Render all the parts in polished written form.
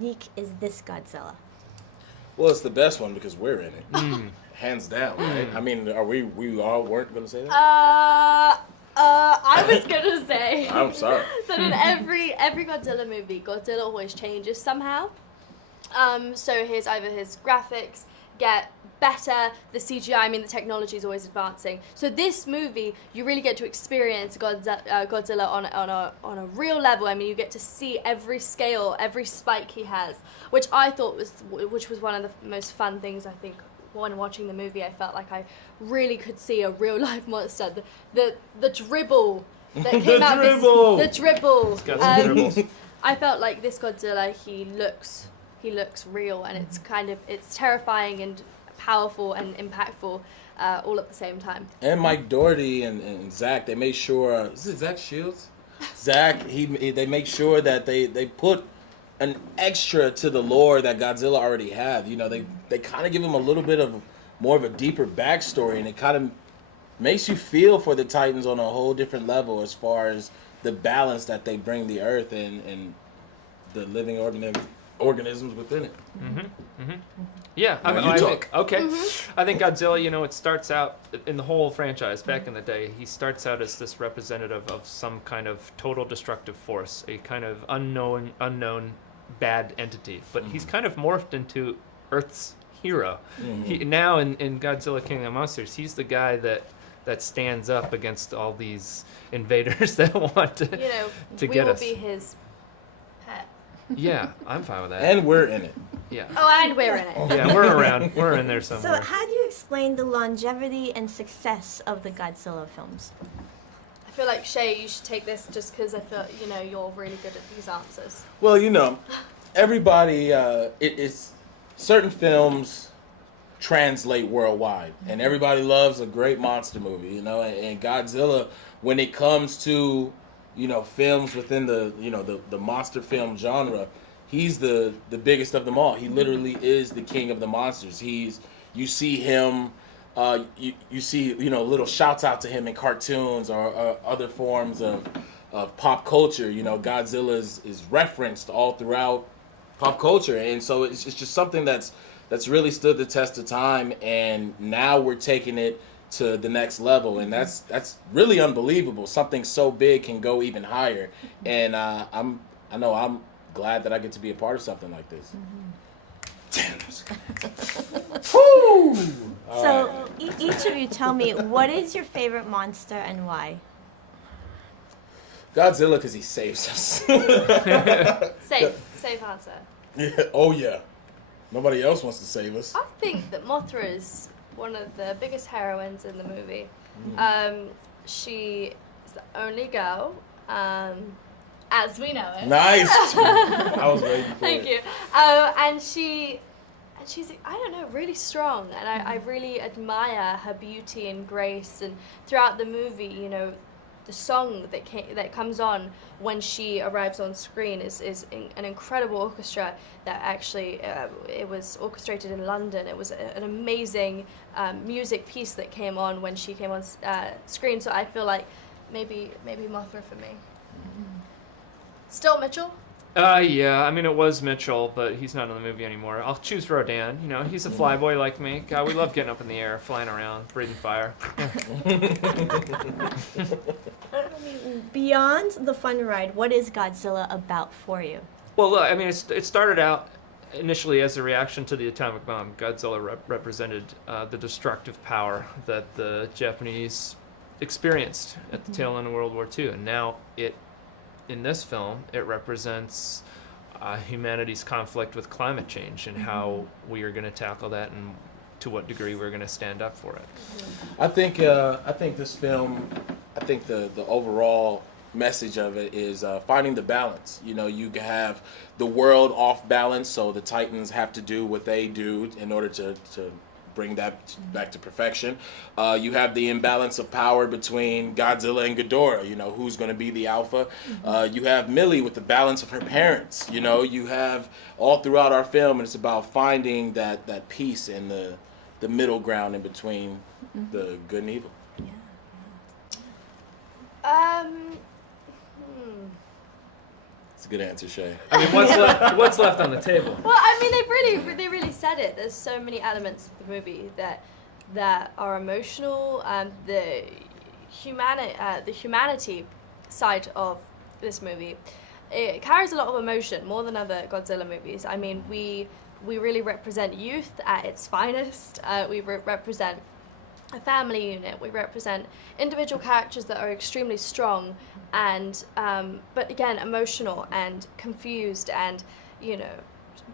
unique is this Godzilla? Well, it's the best one because we're in it. Hands down, right? I mean, we all weren't going to say that? I was gonna say I'm sorry. that in every Godzilla movie, Godzilla always changes somehow. So either his graphics get better, the CGI, I mean the technology is always advancing. So this movie, you really get to experience Godzilla on a real level. I mean, you get to see every scale, every spike he has, which I thought was one of the most fun things. I think when watching the movie, I felt like I really could see a real life monster. The dribble that came out. The dribble. It's got some dribbles. I felt like this Godzilla, he looks real, and it's terrifying and powerful and impactful all at the same time. And Mike Doherty and Zach, they made sure. Is it Zach Shields? Zach, they make sure that they put an extra to the lore that Godzilla already had. You know, they kind of give him a little bit of more of a deeper backstory, and it kind of makes you feel for the Titans on a whole different level as far as the balance that they bring the Earth and the living organisms within it. Yeah, I think Godzilla, it starts out in the whole franchise back in the day. He starts out as this representative of some kind of total destructive force, a kind of unknown bad entity. But he's kind of morphed into Earth's hero. Now in Godzilla King of the Monsters, he's the guy that stands up against all these invaders that want to get us. We will be his pet. Yeah, I'm fine with that. And we're in it. Yeah. Oh, and we're in it. Yeah, we're around. We're in there So somewhere. how do you explain the longevity and success of the Godzilla films? I feel like, Shay, you should take this just because I feel, you're really good at these answers. Well, everybody, it's certain films translate worldwide, and everybody loves a great monster movie, and Godzilla, when it comes to, films within the monster film genre, he's the biggest of them all. He literally is the king of the monsters. You see him, you see, little shouts out to him in cartoons or other forms of pop culture. Godzilla is referenced all throughout pop culture, and so it's just something that's really stood the test of time, and now we're taking it to the next level, and that's really unbelievable. Something so big can go even higher, and I'm glad that I get to be a part of something like this. Damn. Woo! So each of you tell me, what is your favorite monster and why? Godzilla, because he saves us. Safe answer. Yeah. Oh yeah. Nobody else wants to save us. I think that Mothra is one of the biggest heroines in the movie. She is the only girl, as we know it. Nice. I was waiting for it. Thank you. And she's, I don't know, really strong, and I really admire her beauty and grace. And throughout the movie, the song that comes on when she arrives on screen is an incredible orchestra that actually it was orchestrated in London. It was an amazing music piece that came on when she came on screen. So I feel like maybe Mothra for me. Still Mitchell? Yeah, I mean, it was Mitchell, but he's not in the movie anymore. I'll choose Rodan. He's a flyboy like me. God, we love getting up in the air, flying around, breathing fire. Beyond the fun ride, what is Godzilla about for you? Well, look, I mean, it started out initially as a reaction to the atomic bomb. Godzilla represented the destructive power that the Japanese experienced at the tail end of World War II, and now in this film, it represents humanity's conflict with climate change and how we are going to tackle that and to what degree we're going to stand up for it. I think this film, the overall message of it is finding the balance. You can have the world off balance, so the Titans have to do what they do in order to bring that back to perfection. You have the imbalance of power between Godzilla and Ghidorah, who's going to be the alpha. You have Millie with the balance of her parents. You have all throughout our film, and it's about finding that peace and the middle ground in between the good and evil. It's It's a good answer, Shay. I mean, what's left on the table? Well, I mean, they really said it. There's so many elements of the movie that are emotional. The humanity side of this movie, it carries a lot of emotion, more than other Godzilla movies. I mean, we really represent youth at its finest. We represent a family unit. We represent individual characters that are extremely strong and, but again, emotional and confused and, you know,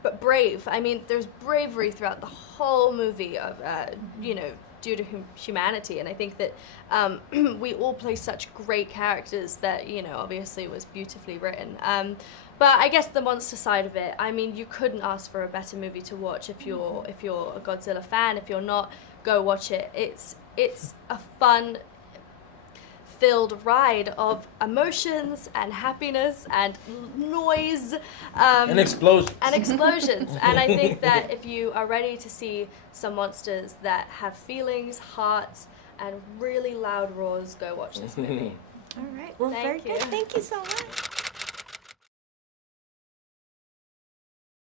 but brave. I mean, there's bravery throughout the whole movie of, you know, due to humanity. And I think that we all play such great characters that, you know, obviously was beautifully written. But I guess the monster side of it, I mean, you couldn't ask for a better movie to watch if you're a Godzilla fan. If you're not, go watch it. It's a fun filled ride of emotions and happiness and noise And explosions. And I think that if you are ready to see some monsters that have feelings, hearts, and really loud roars, go watch this movie. All right. Well, Thank very you. good. Thank you so much.